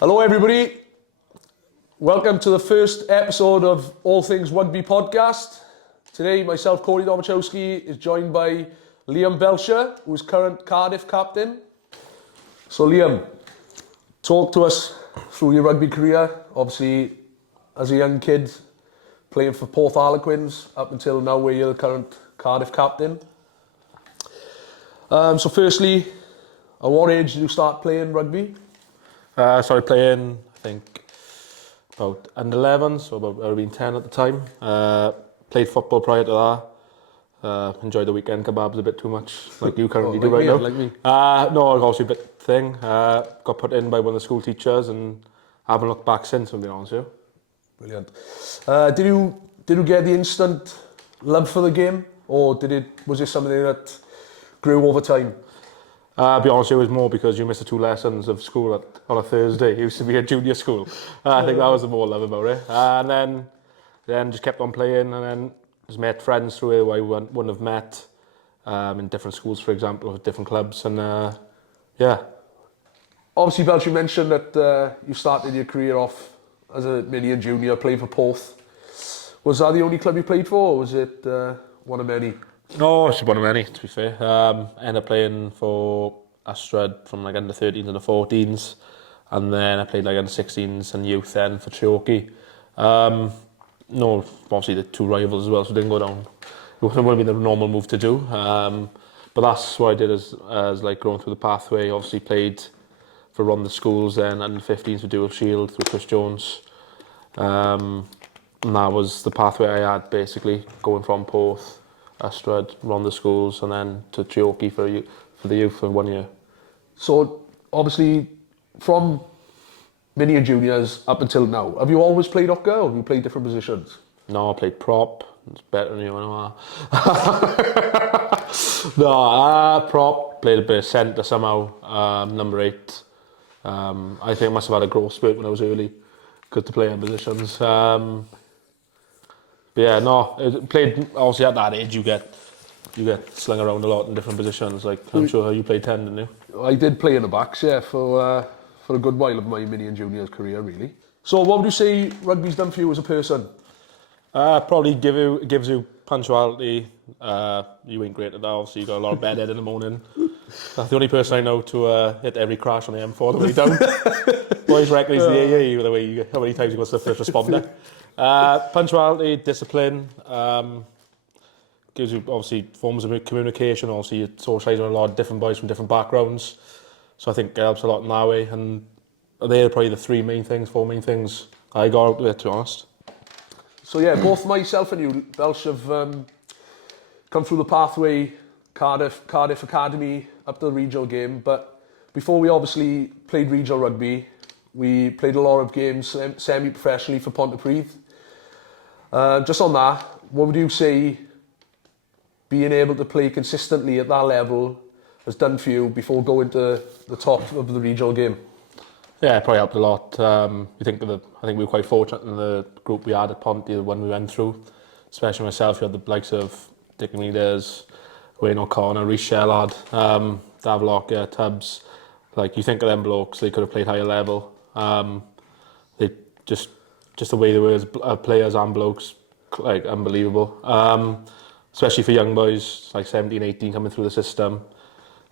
Hello everybody, welcome to the first episode of All Things Wugby podcast. Today myself, Corey Domachowski, is joined by Liam Belcher, who is current Cardiff captain. So Liam, talk to us through your rugby career, obviously as a young kid playing for Porth Harlequins up until now where you're the current Cardiff captain. So firstly, at what age did you start playing rugby? Started playing, I think, about under 11, so I would have been 10 at the time. Played football prior to that. Enjoyed the weekend kebabs a bit too much, like you currently do right now. Like me. No, obviously a bit thing. Got put in by one of the school teachers and haven't looked back since, to be honest with you. Brilliant. Did you get the instant love for the game, or was it something that grew over time? I'll be honest, it was more because you missed the 2 lessons of school on a Thursday. It used to be a junior school. I think that was the more love about it. And then just kept on playing, and then just met friends through it who I wouldn't have met in different schools, for example, with different clubs. And yeah. Obviously, Belch, you mentioned that you started your career off as a mini and junior, playing for Porth. Was that the only club you played for, or was it one of many? No, it's one of many, to be fair. Ended up playing for Astrad from like under 13s and the 14s, and then I played like under 16s and youth then for Treorchy. No, obviously the 2 rivals as well, so it didn't go down. It wouldn't have been the normal move to do. But that's what I did as like going through the pathway. Obviously played for Rhondda Schools then, under 15s for Dual Shield through Chris Jones. And that was the pathway I had basically, going from Porth, Astrad, Rhondda Schools, and then to Treorchy for the youth for 1 year. So obviously, from mini and juniors up until now, have you always played hooker, or have you played different positions? No, I played prop. It's better than you, I know. Prop. Played a bit of centre somehow. Number 8. I think I must have had a growth spurt when I was early. Good to play in positions. But yeah, no, played, obviously at that age you get slung around a lot in different positions. Like I'm sure you played 10, didn't you? I did play in the backs, yeah, for a good while of my mini and juniors career, really. So what would you say rugby's done for you as a person? Probably gives you punctuality. You ain't great at that, obviously you got a lot of bedhead in the morning. That's the only person I know to hit every crash on the M4 the way down. Boys reckon he's the AA, how many times he was the first responder. Punctuality, discipline, gives you obviously forms of communication. Obviously you socialise with a lot of different boys from different backgrounds, so I think it helps a lot in that way. And they're probably the 4 main things I got out of it, to be honest. So yeah, both myself and you, Belch, have come through the pathway, Cardiff Academy, up to the regional game. But before we obviously played regional rugby, we played a lot of games semi-professionally for Pontypridd. Just on that, what would you say being able to play consistently at that level has done for you before going to the top of the regional game? Yeah, it probably helped a lot. I think we were quite fortunate in the group we had at Ponty, the one we went through. Especially myself, you had the likes of Dick Leaders, Wayne O'Connor, Rhys Shellard, Dav Lockyer, Tubbs. Like, you think of them blokes, they could have played higher level. They just the way they were as players and blokes, like, unbelievable. Especially for young boys, like 17, 18, coming through the system.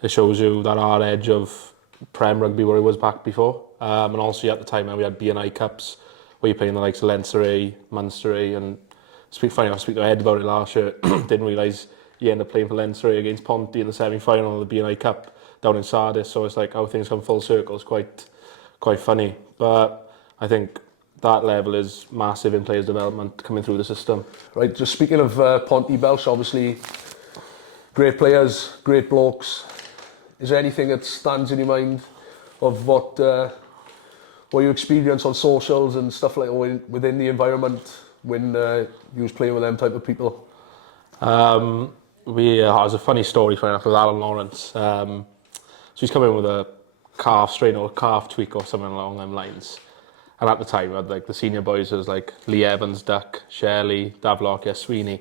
It shows you that our edge of Prem rugby where it was back before. And also at the time we had B&I Cups, where you're playing the likes of Leinster A, Munster A, and I speak to my head about it last year. Didn't realise he ended up playing for Leinster A against Ponty in the semi-final of the B&I Cup down in Sardis. So it's like how things come full circle. It's quite funny. But I think that level is massive in players' development coming through the system. Right, just speaking of Ponty, Belch, obviously great players, great blokes. Is there anything that stands in your mind of what you experience on socials and stuff like that within the environment when you was playing with them type of people? There's a funny story for with Alan Lawrence. So he's come in with a calf strain or a calf tweak or something along them lines. And at the time, we had like the senior boys was like Lee Evans, Duck, Shelley, Dav Lockyer, Sweeney.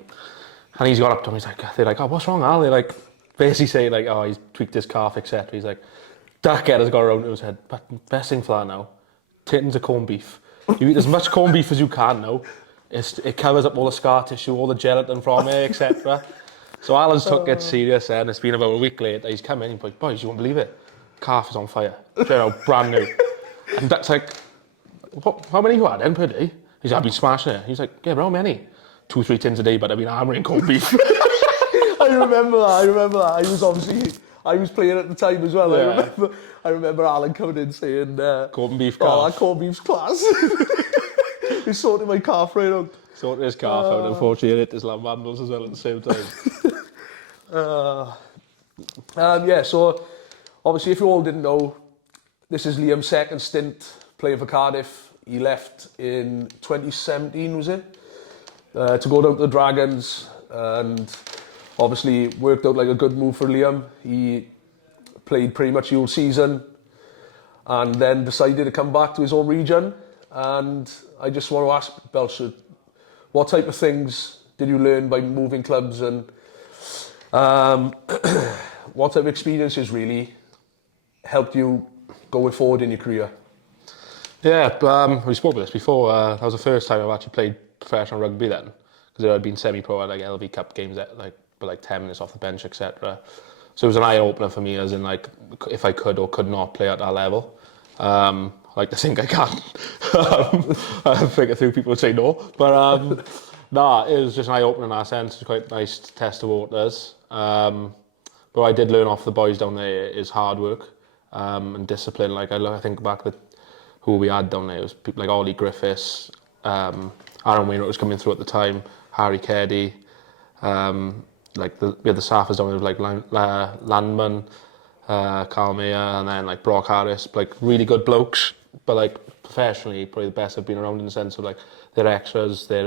And he's got up to him, they're like, oh, what's wrong, Al? They're like, basically saying like, oh, he's tweaked his calf, etc. He's like, Duck has got around to his head. But best thing for that now, tins of corned beef. You eat as much corned beef as you can now. It covers up all the scar tissue, all the gelatin from it, etc. So Alan's took it serious, and it's been about a week later. He's come in, he's like, boys, you won't believe it. Calf is on fire. Straight out, brand new. And that's like, how many you had then per day? He's like, I've been smashing it. He's like, yeah, bro, how many? 2-3 tins a day, but I've been hammering corned beef. I remember that. I was playing at the time as well. Yeah. I remember Alan coming in saying, corned beef oh, calf. that corned beef's class. He's sorting my calf right out. Sorted his calf out, unfortunately, it hit his lamb handles as well at the same time. Yeah, so obviously, if you all didn't know, this is Liam's second stint playing for Cardiff. He left in 2017, was it? To go down to the Dragons, and obviously worked out like a good move for Liam. He played pretty much the whole season and then decided to come back to his own region. And I just want to ask Belcher, what type of things did you learn by moving clubs, and what type of experiences really helped you going forward in your career? Yeah, we spoke about this before. That was the first time I've actually played professional rugby then, because I'd been semi-pro at like LV Cup games at like 10 minutes off the bench, etc. So it was an eye-opener for me, as in like if I could or could not play at that level. I like to think I can. I think a few people would say no, but nah, it was just an eye-opener in that sense. It was quite nice to test the waters. But I did learn off the boys down there is hard work and discipline. Like I think back at who we had down there, it was people like Ollie Griffiths, Aaron Wainwright was coming through at the time, Harry Keddy, like we had the Saffers down there, like Landman, Carl Mayer, and then like Brock Harris, like really good blokes, but like professionally probably the best I've been around in the sense of like their extras, their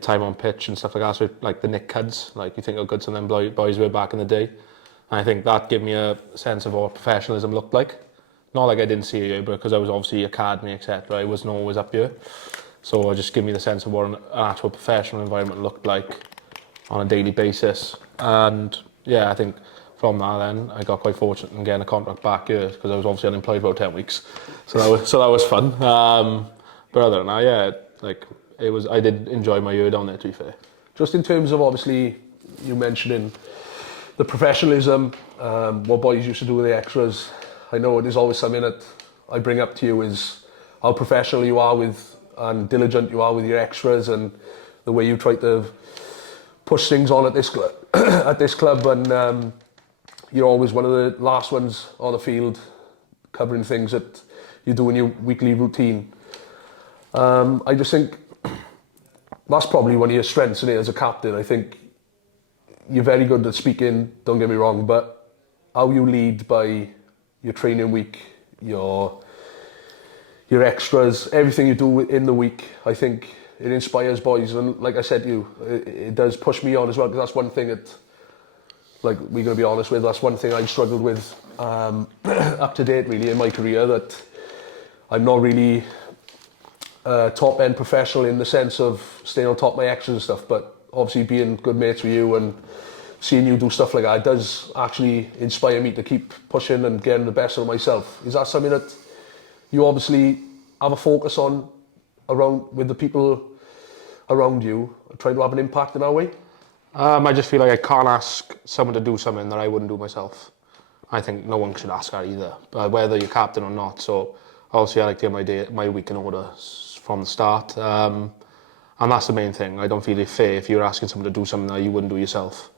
time on pitch and stuff like that. So like the Nick Cuds, like you think how good some of them boys were back in the day. And I think that gave me a sense of what professionalism looked like. Not like I didn't see it here, but because I was obviously academy, etc. I wasn't always up here. So it just gave me the sense of what an actual professional environment looked like on a daily basis. And yeah, I think from that then I got quite fortunate in getting a contract back here, because I was obviously unemployed for about 10 weeks. So that was fun. But other than that, yeah, like I did enjoy my year down there, to be fair. Just in terms of obviously you mentioning the professionalism, what boys used to do with the extras, I know it is always something that I bring up to you, is how professional you are with and diligent you are with your extras, and the way you try to push things on at this club. And you're always one of the last ones on the field, covering things that you do in your weekly routine. I just think that's probably one of your strengths, isn't it, as a captain. I think you're very good at speaking, don't get me wrong, but how you lead by your training week, your extras, everything you do in the week, I think it inspires boys. And like I said to you, it does push me on as well, because that's one thing that, like, we're going to be honest with, that's one thing I struggled with up to date really in my career, that I'm not really top end professional in the sense of staying on top of my extras and stuff, but obviously being good mates with you and seeing you do stuff like that does actually inspire me to keep pushing and getting the best out of myself. Is that something that you obviously have a focus on around with the people around you, trying to have an impact in our way? I just feel like I can't ask someone to do something that I wouldn't do myself. I think no one should ask that either, whether you're captain or not. So obviously I like to get my week in order from the start. And that's the main thing. I don't feel it fair if you're asking someone to do something that you wouldn't do yourself.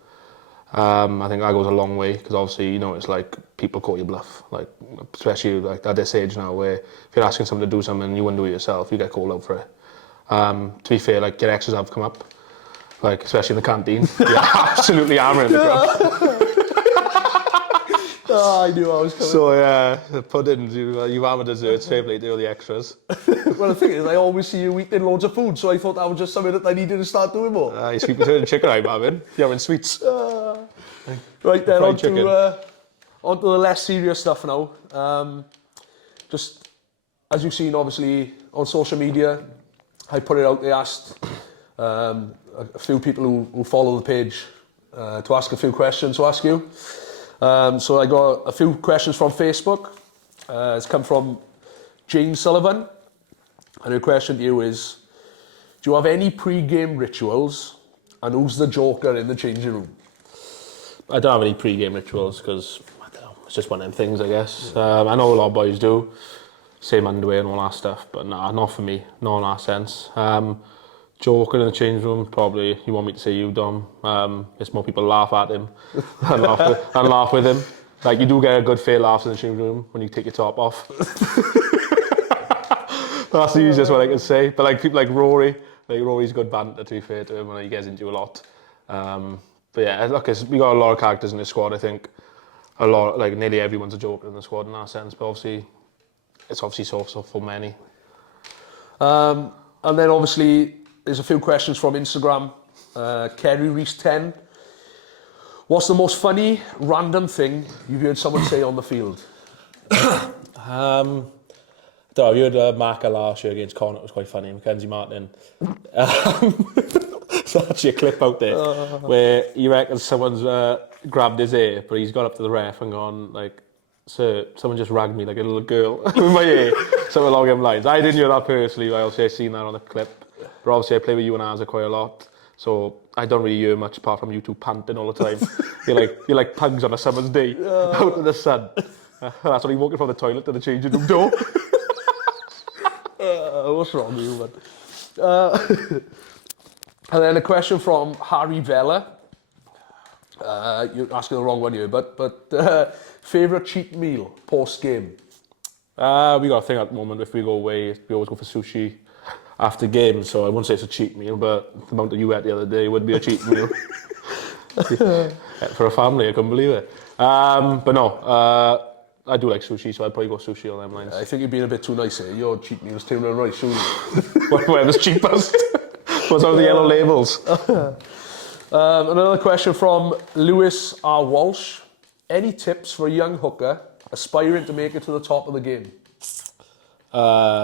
I think that goes a long way, because obviously, you know, it's like people call you bluff, like especially like at this age now, where if you're asking someone to do something and you wouldn't do it yourself, you get called out for it. To be fair, like your extras have come up, like especially in the canteen, you're absolutely hammering the crowd. Oh, I knew I was coming. So yeah, puddings, you hammer desserts, fair play to all the extras. Well, the thing is, I always see you eating loads of food, so I thought that was just something that I needed to start doing more. You sweet potato and chicken I'm having. You're having sweets. Right then, Fried onto the less serious stuff now. Just as you've seen, obviously, on social media, I put it out, they asked a few people who follow the page to ask a few questions to ask you. So I got a few questions from Facebook. It's come from Jane Sullivan, and her question to you is, do you have any pre-game rituals, and who's the joker in the changing room? I don't have any pre-game rituals because, I don't know, it's just one of them things, I guess. I know a lot of boys do, same underwear and all that stuff, but nah, not for me, not in that sense. Joker in the change room, probably, you want me to say you, Dom. It's more people laugh at him and laugh with him. Like, you do get a good fair laughs in the change room when you take your top off. That's the easiest one I can say. But like people like Rory, Rory's good banter, to be fair to him, and he gets into a lot. But yeah, look, we got a lot of characters in this squad. I think a lot, like nearly everyone's a joker in the squad in that sense. But obviously, it's obviously so for many. And then obviously, there's a few questions from Instagram. Kerry Reese 10. What's the most funny, random thing you've heard someone say on the field? Have you heard Marker last year against Connacht? It was quite funny. Mackenzie Martin. There's actually a clip out there where he reckons someone's grabbed his ear, but he's gone up to the ref and gone like, "Sir, someone just ragged me like a little girl with my ear." Something along them lines. I didn't hear that personally, but obviously I've seen that on the clip. But obviously I play with you and Azza quite a lot, so I don't really hear much apart from you two panting all the time. you're like pugs on a summer's day out in the sun. That's when you're walking from the toilet to the changing room door. What's wrong with you, man? And then a question from Harry Vella. You're asking the wrong one here, but favourite cheat meal post-game? We got a thing at the moment, if we go away, we always go for sushi after games, so I wouldn't say it's a cheat meal, but the amount that you ate the other day would be a cheat meal. For a family, I couldn't believe it. But no, I do like sushi, so I'd probably go sushi on them lines. I think you're being a bit too nice here. Your cheat meal's turning around right soon. Whatever's cheapest. What's on the yellow labels? Another question from Lewis R. Walsh. Any tips for a young hooker aspiring to make it to the top of the game?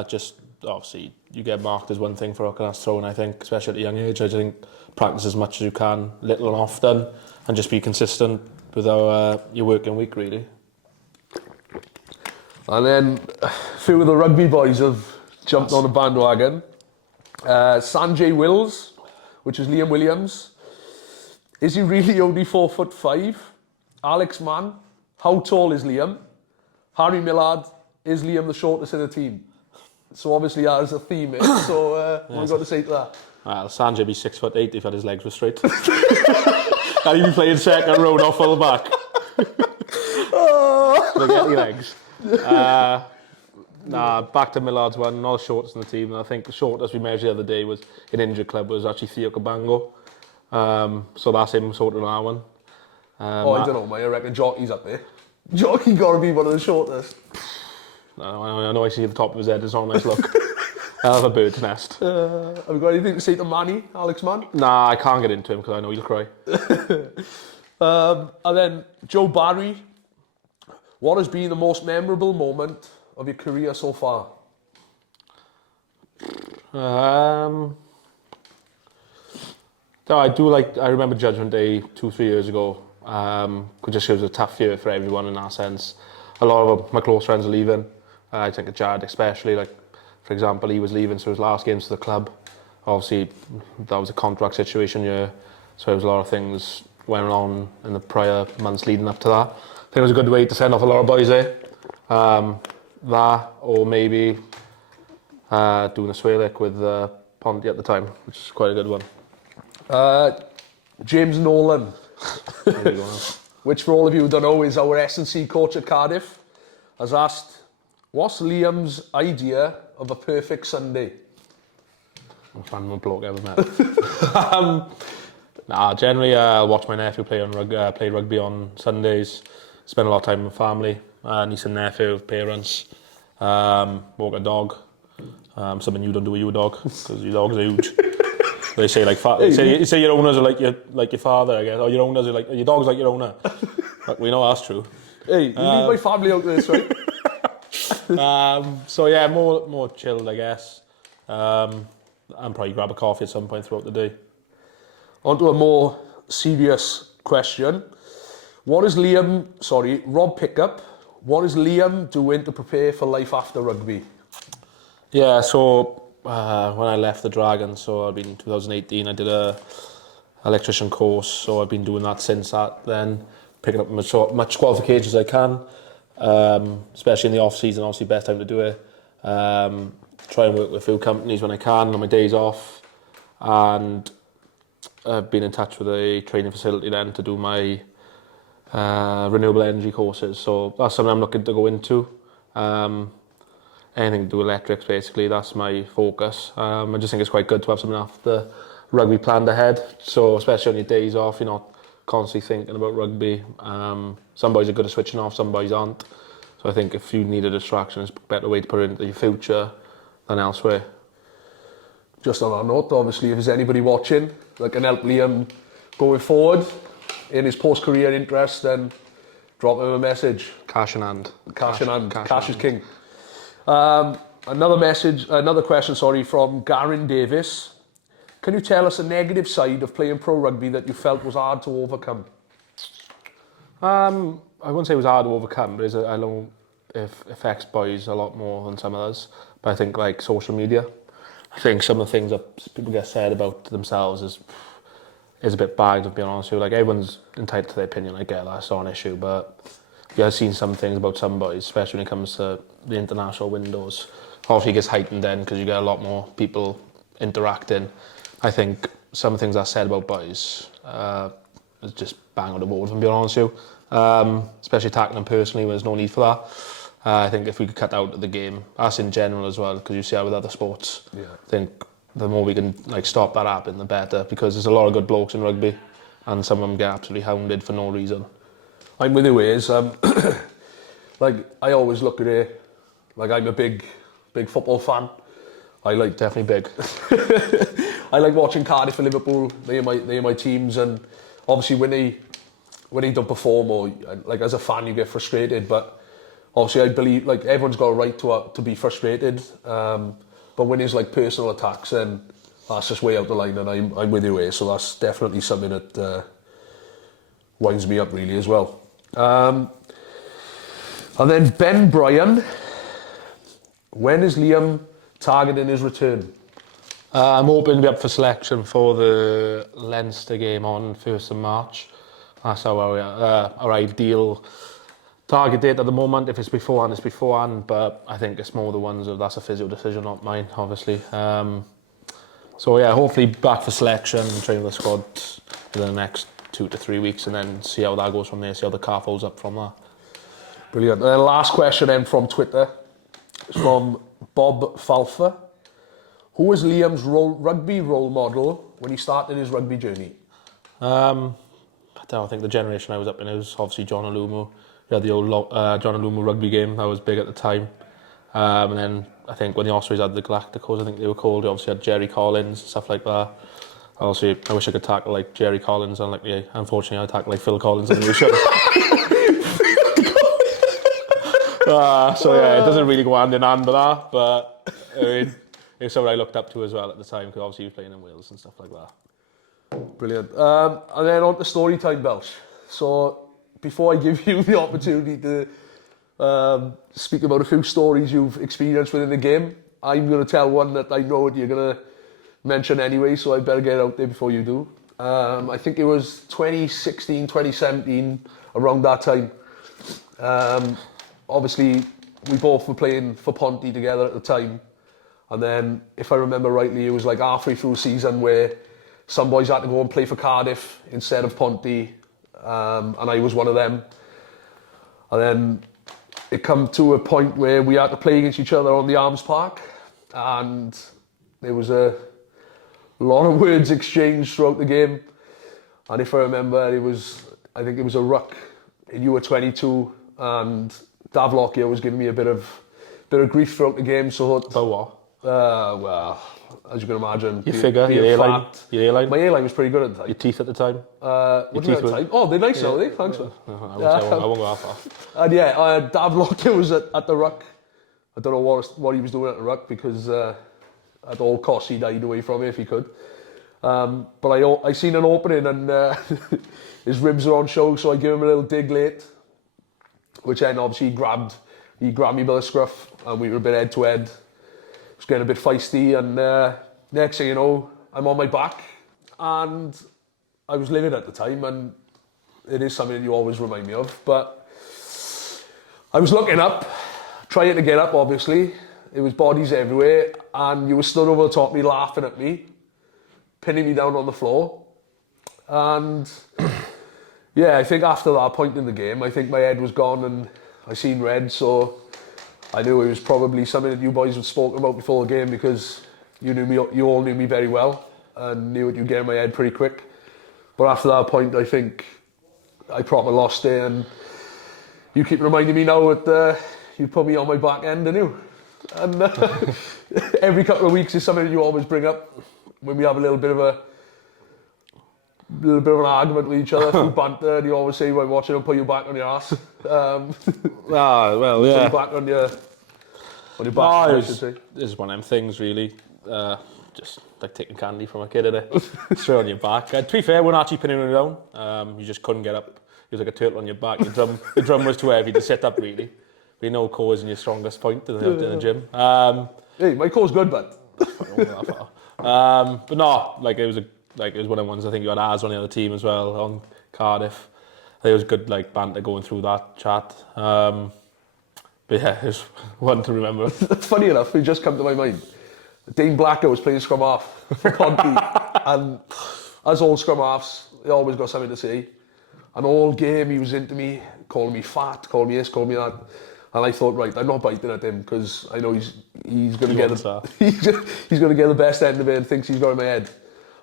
Just, obviously, you get marked as one thing for hooker, that's throwing, I think, especially at a young age. I think practice as much as you can, little and often, and just be consistent with your working week, really. And then a few of the rugby boys have jumped on the bandwagon. Sanjay Wills, which is Liam Williams. Is he really only 4'5"? Alex Mann, how tall is Liam? Harry Millard, is Liam the shortest in the team? So obviously there's a theme in, so what have you got to say to that? Well, Sanjay would be 6'8" if had his legs were straight. And he'd be playing second row, not full back. Spaghetti legs. Back to Millard's one, not the shortest in the team. And I think the shortest we measured the other day was in injured club was actually Theo Cabango. So that's him sort of that one. I don't know, mate. I reckon Jockey's up there. Jockey got to be one of the shortest. I know I see the top of his head. It's not a nice look. Hell of a bird's nest. Have you got anything to say to Manny, Alex Mann? Nah, I can't get into him because I know he'll cry. And then Joe Barry. What has been the most memorable moment of your career so far? I remember Judgment Day 2-3 years ago. Just it was a tough year for everyone in that sense. A lot of my close friends are leaving. I think Jad especially, like for example, he was leaving, so his last games to the club. Obviously, that was a contract situation year, so there was a lot of things went on in the prior months leading up to that. I think it was a good way to send off a lot of boys there. That, or maybe doing a Swaylick with Ponty at the time, which is quite a good one. James Nolan, which for all of you who don't know is our S&C coach at Cardiff, has asked, what's Liam's idea of a perfect Sunday? I'm a fan of a bloke I ever met. Generally I'll watch my nephew play rugby on Sundays, spend a lot of time with my family, niece and nephew, parents, walk a dog, something you don't do with your dog, because your dogs are huge. They say like say your owners are like your father, I guess, or your owners are like your dog's like your owner. But we know that's true. Hey, you leave my family out there, right? So yeah, more chilled, I guess. And probably grab a coffee at some point throughout the day. On to a more serious question. Rob Pickup, what is Liam doing to prepare for life after rugby? Yeah, so when I left the Dragons, so I've been 2018, I did a electrician course, so I've been doing that since that then, picking up much qualifications as I can, especially in the off season, obviously best time to do it. Try and work with a few companies when I can on my days off, and I've been in touch with a training facility then to do my renewable energy courses, so that's something I'm looking to go into. Anything to do with electrics, basically, that's my focus. I just think it's quite good to have something after rugby planned ahead, so especially on your days off, you're not constantly thinking about rugby. Some boys are good at switching off, some boys aren't, so I think if you need a distraction, it's a better way to put it into your future than elsewhere. Just on that note, obviously, if there's anybody watching that can help Liam going forward in his post-career interest, then drop him a message. Cash in hand. Cash in hand. Cash is king. Another question, from Garen Davis. Can you tell us a negative side of playing pro rugby that you felt was hard to overcome? I wouldn't say it was hard to overcome, but I know it affects boys a lot more than some others. But I think like social media, I think some of the things that people get said about themselves is a bit bad, to be honest with you. Like, everyone's entitled to their opinion, I get that, that's not an issue, but yeah, I've seen some things about some boys, especially when it comes to the international windows. Obviously it gets heightened then because you get a lot more people interacting. I think some things that said about boys is just bang on the board, if I'm being honest with you. Especially attacking them personally when there's no need for that. I think if we could cut out of the game, us in general as well, because you see how with other sports, Yeah. I think the more we can like stop that happening, the better, because there's a lot of good blokes in rugby and some of them get absolutely hounded for no reason. I'm with you, Ways. Like, I always look at it, like, I'm a big football fan. I like Definitely big. I like watching Cardiff and Liverpool. They're my teams, and obviously when they don't perform, or like as a fan you get frustrated. But obviously I believe like everyone's got a right to be frustrated. But when there's like personal attacks, then that's just way out the line, and I'm with you here. So that's definitely something that winds me up really as well. And then Ben Bryan, when is Liam targeting his return? I'm hoping to be up for selection for the Leinster game on 1st of March. That's our ideal target date at the moment. If it's beforehand, it's beforehand, but I think it's more the ones of that's a physio decision, not mine, obviously. So yeah, hopefully back for selection and train with the squad in the next 2 to 3 weeks, and then see how that goes from there, see how the car folds up from that. Brilliant. And then last question then from Twitter. It's from Bob Falfer. Who was Liam's rugby role model when he started his rugby journey? I think the generation I was up in, it was obviously John Alumu. We had the old John Alumu rugby game, that was big at the time. And then I think when the Ospreys had the Galacticos, I think they were called, they obviously had Jerry Collins, stuff like that. Obviously, I wish I could tackle like Jerry Collins, and unfortunately I tackle like Phil Collins in the new show. So yeah, it doesn't really go hand in hand with that, but I mean, it's something I looked up to as well at the time, because obviously he was playing in Wales and stuff like that. Brilliant. And then on to story time, Belch. So before I give you the opportunity to speak about a few stories you've experienced within the game, I'm going to tell one that I know that you're going to mention anyway, so I better get it out there before you do. I think it was 2016, 2017, around that time. Obviously, we both were playing for Ponty together at the time. And then, if I remember rightly, it was like halfway through the season where some boys had to go and play for Cardiff instead of Ponty. And I was one of them. And then it come to a point where we had to play against each other on the Arms Park. And there was a lot of words exchanged throughout the game. And if I remember, I think it was a ruck in U22, and Dav Lockyer was giving me a bit of grief throughout the game. So About what? well, as you can imagine, Your figure, your airline. My airline was pretty good at the time. Your teeth at the time. What do you mean at the time? Oh, they're nice now, they? Thanks. I won't go that far. And yeah, Dav Lockyer was at the ruck. I don't know what he was doing at the ruck, because at all costs he died away from it if he could. But I seen an opening, and his ribs are on show, so I give him a little dig late, which then obviously he grabbed me by the scruff, and we were a bit head to head. was getting a bit feisty, and next thing you know, I'm on my back, and I was livid at the time, and it is something that you always remind me of, but I was looking up, trying to get up, obviously. It was bodies everywhere, and you were stood over the top of me laughing at me, pinning me down on the floor. And yeah, I think after that point in the game, I think my head was gone and I seen red, so I knew it was probably something that you boys had spoken about before the game, because you all knew me very well and knew it you'd get in my head pretty quick. But after that point, I think I proper lost it, and you keep reminding me now that you put me on my back end, didn't you? And every couple of weeks is something you always bring up when we have a little bit of an argument with each other through banter, and you always say, "When watching them put you back on your ass." Well, yeah. Put you back on your back. No, it's one of them things, really. Just like taking candy from a kid, innit? Straight on your back. To be fair, we weren't actually pinning him down. You just couldn't get up. You was like a turtle on your back. The drum was too heavy to sit up, really. We know core isn't your strongest point in the gym. Hey, my core's good, but but no, like it was one of the ones. I think you had ours on the other team as well on Cardiff. I think it was good, like banter going through that chat. But yeah, it was one to remember. Funny enough, it just come to my mind. Dane Blacker was playing scrum half for Conti, and as all scrum halves, they always got something to say. And all game he was into me, calling me fat, calling me this, calling me that. And I thought, right, I'm not biting at him, because I know he's going to get he's going to get the best end of it and thinks he's got in my head.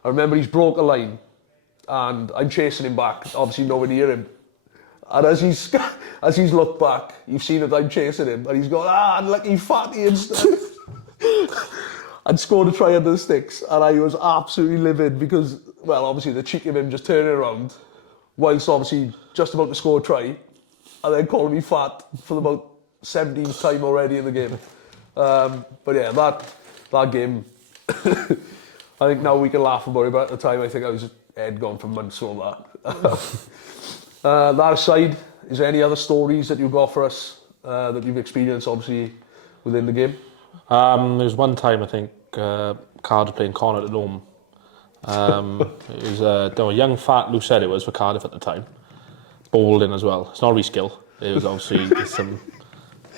I remember he's broke a line, and I'm chasing him back, obviously nowhere near him. And as he's looked back, you've seen that I'm chasing him, and he's gone, unlucky fatty and stuff. I'd scored a try under the sticks, and I was absolutely livid because, well, obviously the cheek of him just turning around, whilst obviously just about to score a try, and then calling me fat for about 17th time already in the game. But yeah, that game, I think now we can laugh about it, but at the time I think I was head gone for months all that. That aside, is there any other stories that you've got for us that you've experienced, obviously, within the game? There was one time, I think, Cardiff playing Connacht at home. It was a young fat Lucette it was for Cardiff at the time. Bowled in as well. It's not Reskill. It was obviously some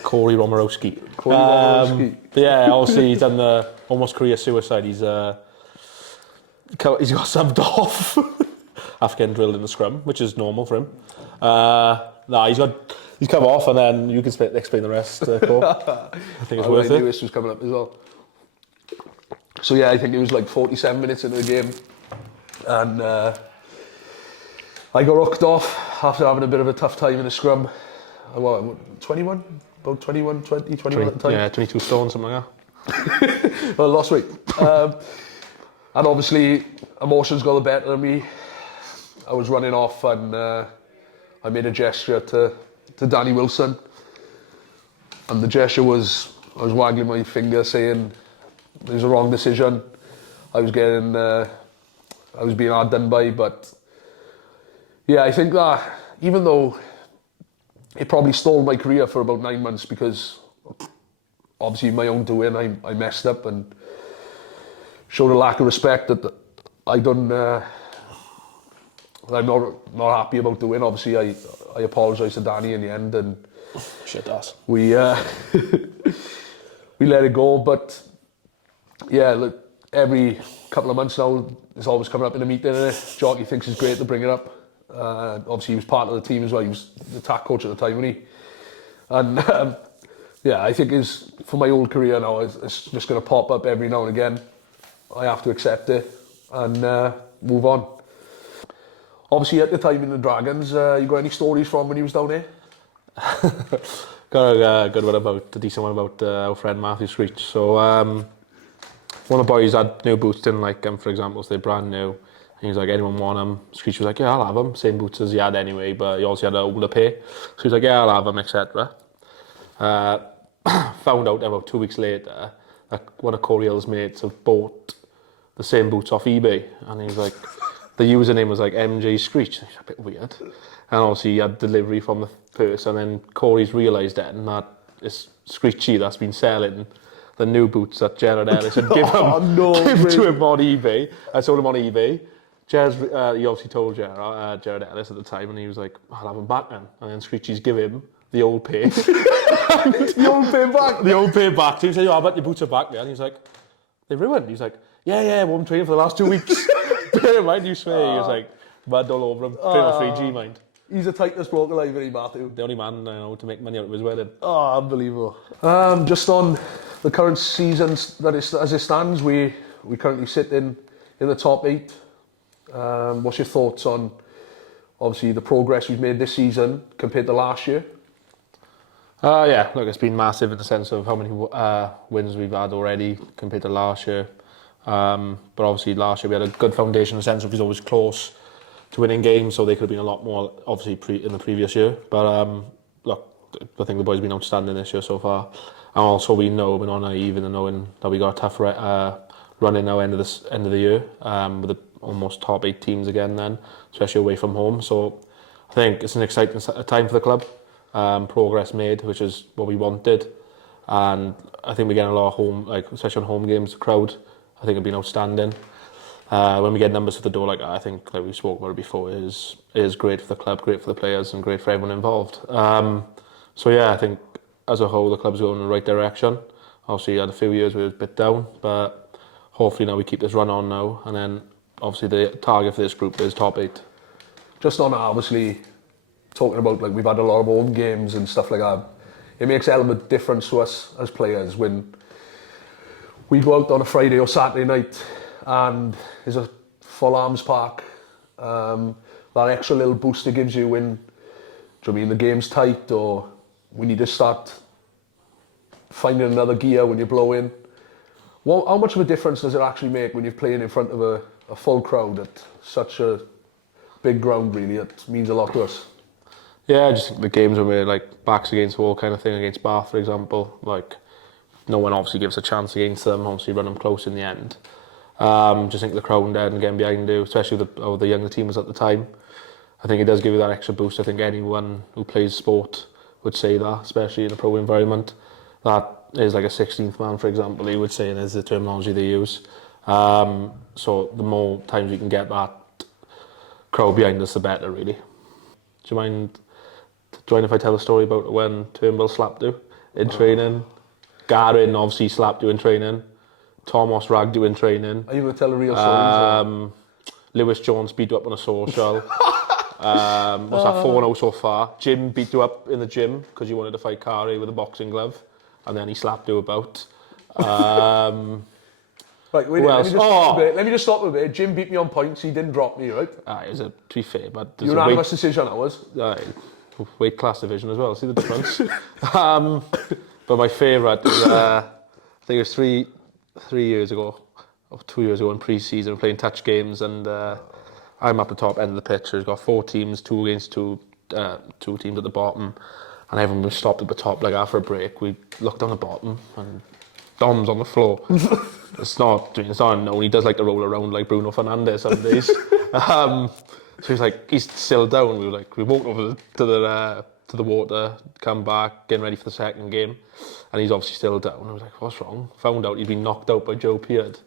Corey Romorowski. But yeah, obviously he's done the almost career suicide. He's got subbed off after getting drilled in the scrum, which is normal for him. He's come off, and then you can explain the rest, Cole. I think it's worth it. Lewis was coming up as well. So yeah, I think it was like 47 minutes into the game, and I got hooked off after having a bit of a tough time in the scrum. What, 21? About 21, 20, 21 at the time? Yeah, 22 stone, something like that. Well, lost weight. And obviously, emotions got the better of me. I was running off, and I made a gesture to Danny Wilson. And the gesture was, I was waggling my finger saying it was a wrong decision. I was being hard done by, but yeah, I think that even though it probably stole my career for about 9 months, because obviously my own doing, I messed up and showed a lack of respect that I done. I'm not happy about doing. Obviously, I apologised to Danny in the end, and shit ass. We we let it go. But yeah, look, every couple of months now, it's always coming up in a meeting. Jockey thinks it's great to bring it up. Obviously, he was part of the team as well. He was the attack coach at the time, wasn't he? And yeah, I think for my old career now, it's just going to pop up every now and again. I have to accept it and move on. Obviously, at the time in the Dragons, you got any stories from when he was down there? Got a decent one about our friend Matthew Screech. So one of the boys had new boots, didn't like them, for example, so they're brand new. And he was like, anyone want them? Screech was like, yeah, I'll have them. Same boots as he had anyway, but he also had an older pair. So he was like, yeah, I'll have them, etc. Found out about 2 weeks later that one of Corey Hill's mates had bought the same boots off eBay, and he was like, the username was like MJ Screech. It's a bit weird. And obviously he had delivery from the person, and then Corey's realised then that it's Screechy that's been selling the new boots that Gerard Ellis had give to him on eBay. I sold him on eBay. Gerard's, he obviously told Gerard Ellis at the time, and he was like, I'll have him back then. And then Screechy's give him the old pair. The old pair back? The old pair back. He said, I bet your boots are back there. And he's like, they're ruined. He's like, yeah, I've been training for the last 2 weeks. Bear in mind, you swear. He was like, mud all over him. Training on 3G, mind. He's the tightest bloke alive, isn't he, Matthew? The only man I know to make money out of his wedding. Oh, unbelievable. Just on the current season, as it stands, we currently sit in the top 8. What's your thoughts on, obviously, the progress we've made this season compared to last year? Yeah, look, it's been massive in the sense of how many wins we've had already compared to last year. But obviously last year we had a good foundation in the sense of we was always close to winning games, so they could have been a lot more, obviously, in the previous year. But look, I think the boys have been outstanding this year so far. And also we're not naive in knowing that we got a tough run in now end of the year with the almost top 8 teams again then, especially away from home. So I think it's an exciting time for the club. Progress made, which is what we wanted, and I think we're getting a lot of home, like especially on home games, the crowd I think have been outstanding. When we get numbers for the door like that, I think, like we spoke about it before, is great for the club, great for the players, and great for everyone involved. So yeah, I think as a whole the club's going in the right direction. Obviously, had a few years where it was a bit down, but hopefully now we keep this run on now, and then obviously the target for this group is top 8. Just on obviously talking about, like, we've had a lot of home games and stuff like that. It makes an element difference to us as players when we go out on a Friday or Saturday night and there's a full arms park. That extra little boost it gives you when, do you know what I mean, the game's tight or we need to start finding another gear when you're blowing. How much of a difference does it actually make when you're playing in front of a full crowd at such a big ground? Really, it means a lot to us. Yeah, I just think the games when we're like backs against the wall kind of thing, against Bath, for example, like no one obviously gives a chance against them, obviously run them close in the end. Just think the crowd there and getting behind you, especially with the younger team was at the time. I think it does give you that extra boost. I think anyone who plays sport would say that, especially in a pro environment. That is like a 16th man, for example, he would say, and is the terminology they use. So the more times you can get that crowd behind us, the better, really. Do you mind if I tell a story about when Turnbull slapped you in training? Garin obviously slapped you in training. Thomas ragged you in training. Are you going to tell a real story? Lewis Jones beat you up on a social. What's that, 4-0 so far? Jim beat you up in the gym because you wanted to fight Kari with a boxing glove, and then he slapped you about. Right, wait, let me just stop a bit. Jim beat me on points, he didn't drop me, right? It was to be fair, but... Unanimous decision, that was. Weight class division as well, see the difference? But my favourite is, I think it was three years ago, or 2 years ago in pre-season, playing touch games, and I'm up the top end of the pitch. There's got 4 teams, 2 against 2, 2 teams at the bottom, and everyone was stopped at the top. Like after a break, we looked on the bottom, and Dom's on the floor. It's not unknown. He does like to roll around like Bruno Fernandes some days. So he's like, he's still down. We walked over to the water, come back, getting ready for the second game, and he's obviously still down. I was like, what's wrong? Found out he'd been knocked out by Joe Peard.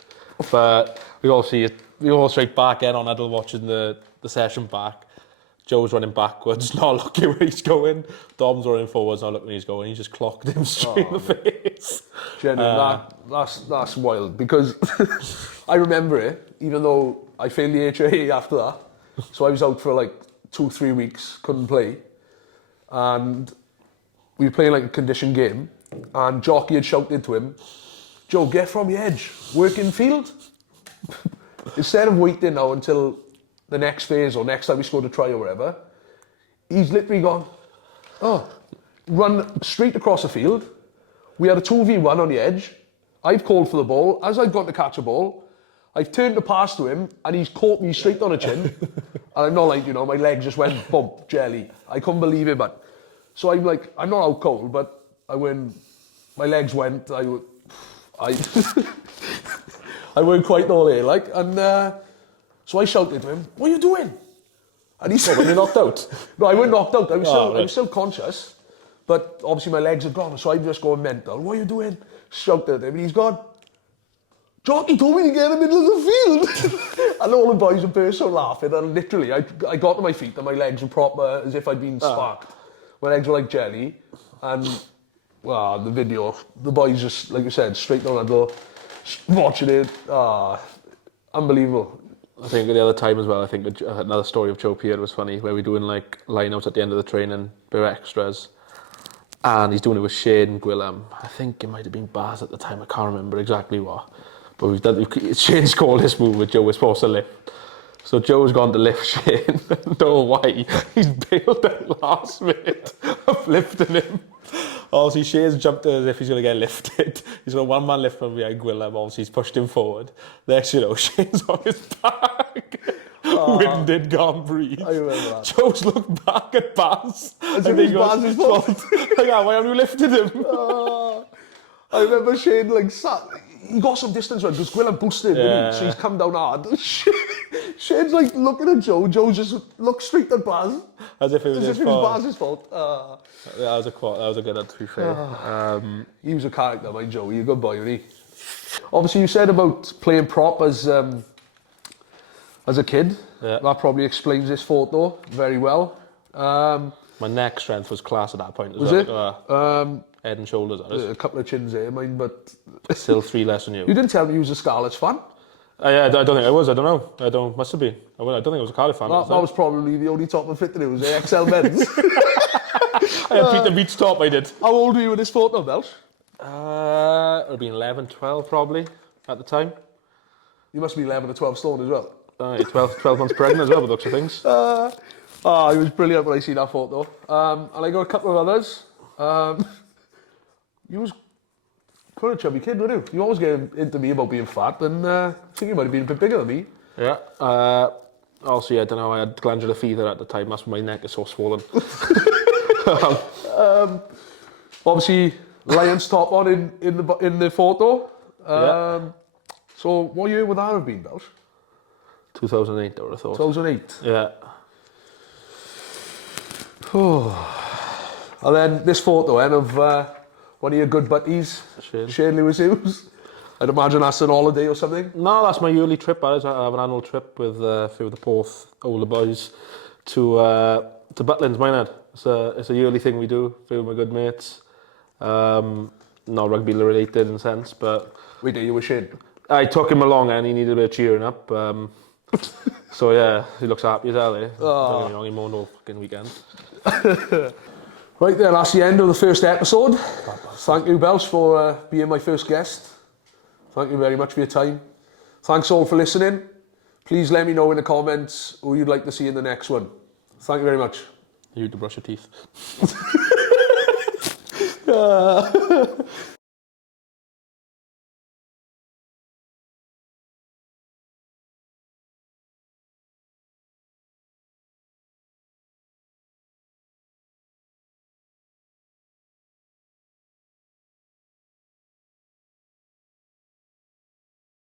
But we all straight back in on Huddle watching the session back. Joe's running backwards, not looking where he's going. Dom's running forwards, not looking where he's going. He just clocked him straight in the face. Genuine, that's wild, because I remember it, even though I failed the HA after that. So I was out for like 2-3 weeks, couldn't play. And we were playing like a conditioned game, and Jockey had shouted to him, Joe, get from your edge, work in field. Instead of waiting now until the next phase or next time we scored a try or whatever, he's literally gone, run straight across the field. We had a 2v1 on the edge. I've called for the ball. As I've gone to catch a ball, I've turned the pass to him and he's caught me straight on the chin. And I'm not like, my legs just went bump, jelly. I couldn't believe it, but... So I'm like, I'm not out cold, but my legs went, I went quite all there, like, and so I shouted to him, what are you doing? And he said, when you're knocked out? No, I wasn't knocked out, I was still conscious. But obviously my legs are gone, so I'm just going mental. What are you doing? Shouted at him, and he's gone, Jockey told me to get in the middle of the field. And all the boys were burst out laughing, and literally, I got to my feet and my legs were proper as if I'd been sparked. My legs were like jelly, and well, the video, the boys just, like you said, straight down the door, watching it. Unbelievable. I think the other time as well, I think another story of Joe Pierre was funny, where we're doing like line-outs at the end of the training, bit of extras, and he's doing it with Shane Gwilym. I think it might have been Baz at the time, I can't remember exactly what. But Shane's called this move with Joe was supposed to lift. So Joe's gone to lift Shane. I don't know why. He's bailed out last minute of lifting him. Obviously, Shane's jumped as if he's going to get lifted. He's got one man lift from behind Gwilym. Obviously, he's pushed him forward. Next, you know, Shane's on his back. Winded, can't breathe. I remember that. Joe's looked back at Baz. As if it's Baz's fault. Like, why haven't you lifted him? I remember Shane, like, he got some distance right because Gwilym boosted him, didn't he? So he's come down hard. Shane's like looking at Joe. Joe just looked straight at Baz. As if it was Baz's fault. That was a good one, to be fair. He was a character, my Joe. He's a good boy, wasn't he? Obviously, you said about playing prop as a kid. Yeah. That probably explains this photo very well. My neck strength was class at that point as was well. It? Head and shoulders, that is. A couple of chins there, mine, but... Still 3 less than you. You didn't tell me you was a Scarlets fan. Yeah, I don't think I was. I don't know. Must have been. I don't think I was a Cardiff fan. That was probably the only top of fit that it was the XL men's. I had Peter Beach top, I did. How old were you in this photo, Belch? It would have been 11, 12 probably at the time. You must be 11 or 12 stone as well. 12 months pregnant as well, with looks of things. It was brilliant when I see that photo. And I got a couple of others. You was quite a chubby kid, weren't you? You always get into me about being fat, and I think you might have been a bit bigger than me. Yeah. Also, yeah, I don't know, I had glandular fever at the time, that's why my neck is so swollen. Obviously, Lions top on in the photo. So, what year would that have been, Belch? 2008, I would have thought. 2008? Yeah. And then this photo of one of your good buddies, Shane Lewis Hughes. I'd imagine that's an holiday or something. No, that's my yearly trip. I have an annual trip with a few of the Porth older boys to Butlins, Minehead. It's a yearly thing we do, a few of my good mates. Not rugby related in a sense, but... We do, you were Shane? I took him along and he needed a bit of cheering up. So yeah, he looks happy as hell, eh? Don't get me wrong, he moaned all fucking weekend. Right there, that's the end of the first episode. Thank you, Belch, for being my first guest. Thank you very much for your time. Thanks all for listening. Please let me know in the comments who you'd like to see in the next one. Thank you very much. You need to brush your teeth.